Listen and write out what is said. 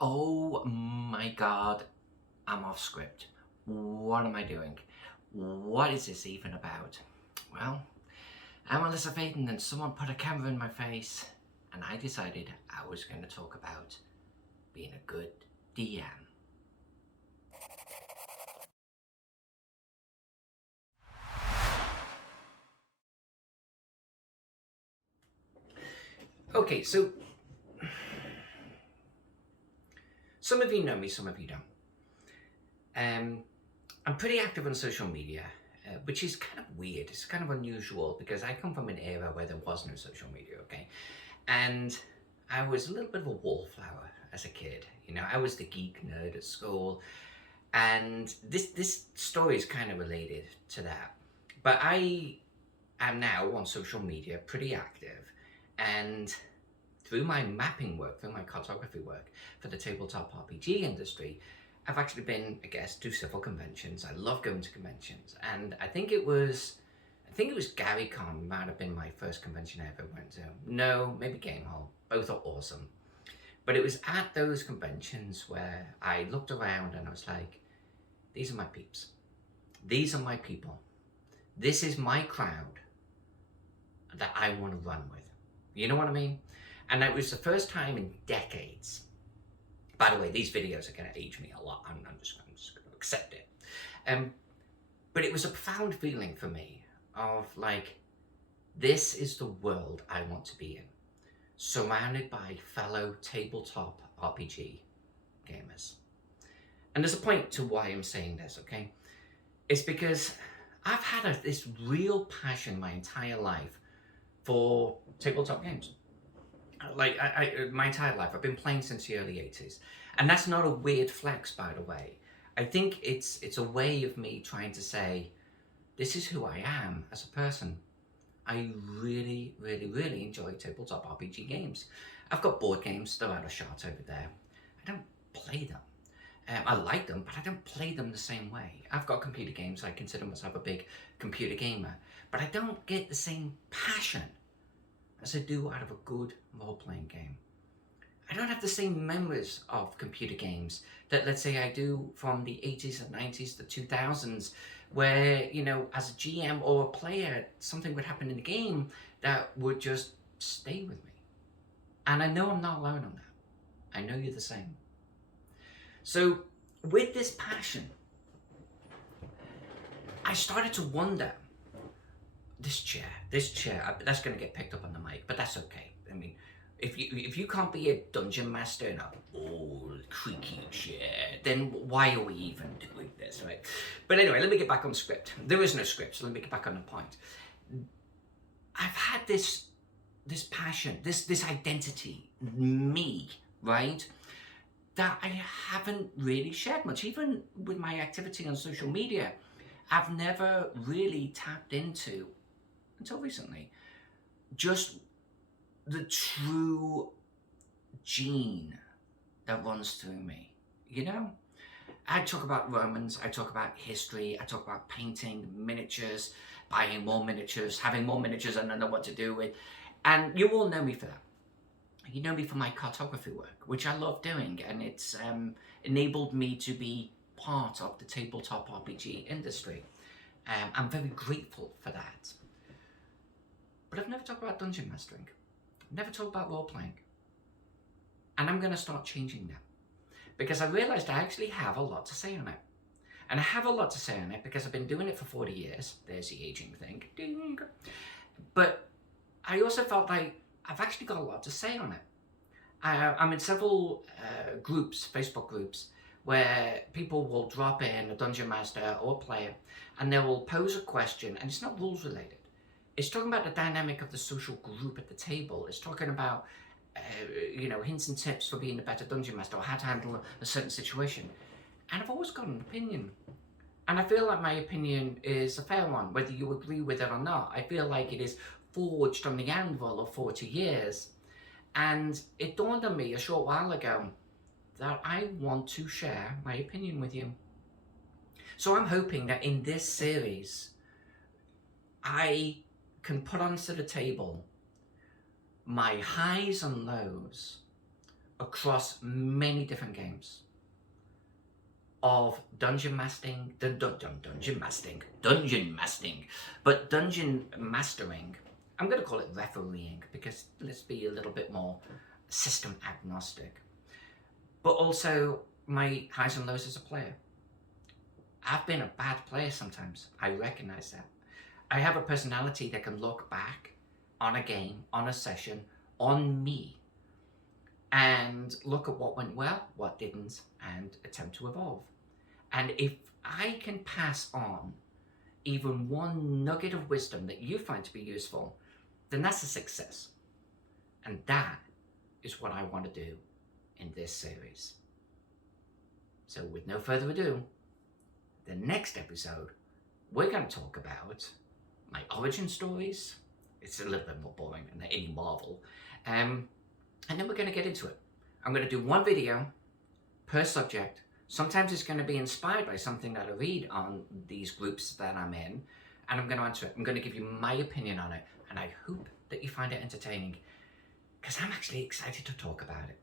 Oh my God, I'm off script. What am I doing? What is this even about? Well, I'm Alyssa Faden and someone put a camera in my face and I decided I was going to talk about being a good DM. Okay, so some of you know me, some of you don't. I'm pretty active on social media, which is kind of weird. It's kind of unusual because I come from an era where there was no social media, okay? And I was a little bit of a wallflower as a kid. I was the geek nerd at school, and this story is kind of related to that. But I am now on social media, pretty active, and through my mapping work, through my cartography work for the tabletop RPG industry, I've actually been a guest to several conventions. I love going to conventions, and I think it was Gary Con might have been my first convention I ever went to. No, maybe Game Hall. Both are awesome. But it was at those conventions where I looked around and I was like, these are my peeps. These are my people. This is my crowd that I want to run with. You know what I mean? And it was the first time in decades. By the way, these videos are going to age me a lot. I'm just going to accept it. But it was a profound feeling for me of like, this is the world I want to be in, surrounded by fellow tabletop RPG gamers. And there's a point to why I'm saying this, okay? It's because I've had this real passion my entire life for tabletop games. Like, my entire life, I've been playing since the early 80s. And that's not a weird flex, by the way. I think it's a way of me trying to say, this is who I am as a person. I really, really, really enjoy tabletop RPG games. I've got board games, they're out of shot over there. I don't play them. I like them, but I don't play them the same way. I've got computer games, I consider myself a big computer gamer, but I don't get the same passion as I do out of a good role-playing game. I don't have the same memories of computer games that, let's say, I do from the 80s and 90s, the 2000s, where, as a GM or a player, something would happen in the game that would just stay with me. And I know I'm not alone on that. I know you're the same. So with this passion, I started to wonder, this chair, that's going to get picked up on the mic, but that's okay. I mean, if you can't be a dungeon master in a old creaky chair, then why are we even doing this, right? But anyway, let me get back on script. There is no script, so let me get back on the point. I've had this passion, this identity, me, right? That I haven't really shared much. Even with my activity on social media, I've never really tapped into, until recently, just the true gene that runs through me. I talk about Romans, I talk about history, I talk about painting, miniatures, buying more miniatures, having more miniatures and I know what to do with. And you all know me for that. You know me for my cartography work, which I love doing, and it's enabled me to be part of the tabletop RPG industry. I'm very grateful for that. But I've never talked about dungeon mastering. I've never talked about role-playing. And I'm going to start changing that. Because I realized I actually have a lot to say on it. And I have a lot to say on it because I've been doing it for 40 years. There's the aging thing. Ding. But I also felt like I've actually got a lot to say on it. I'm in several groups, Facebook groups, where people will drop in a dungeon master or a player, and they will pose a question, and it's not rules related. It's talking about the dynamic of the social group at the table. It's talking about, hints and tips for being a better dungeon master or how to handle a certain situation. And I've always got an opinion. And I feel like my opinion is a fair one, whether you agree with it or not. I feel like it is forged on the anvil of 40 years. And it dawned on me a short while ago that I want to share my opinion with you. So I'm hoping that in this series, I can put onto the table my highs and lows across many different games of dungeon mastering, but dungeon mastering. I'm going to call it refereeing because let's be a little bit more system agnostic. But also my highs and lows as a player. I've been a bad player sometimes. I recognize that. I have a personality that can look back on a game, on a session, on me, and look at what went well, what didn't, and attempt to evolve. And if I can pass on even one nugget of wisdom that you find to be useful, then that's a success. And that is what I want to do in this series. So with no further ado, the next episode, we're going to talk about my origin stories. It's a little bit more boring than any Marvel. And then we're going to get into it. I'm going to do one video per subject. Sometimes it's going to be inspired by something that I read on these groups that I'm in, and I'm going to answer it. I'm going to give you my opinion on it, and I hope that you find it entertaining, because I'm actually excited to talk about it.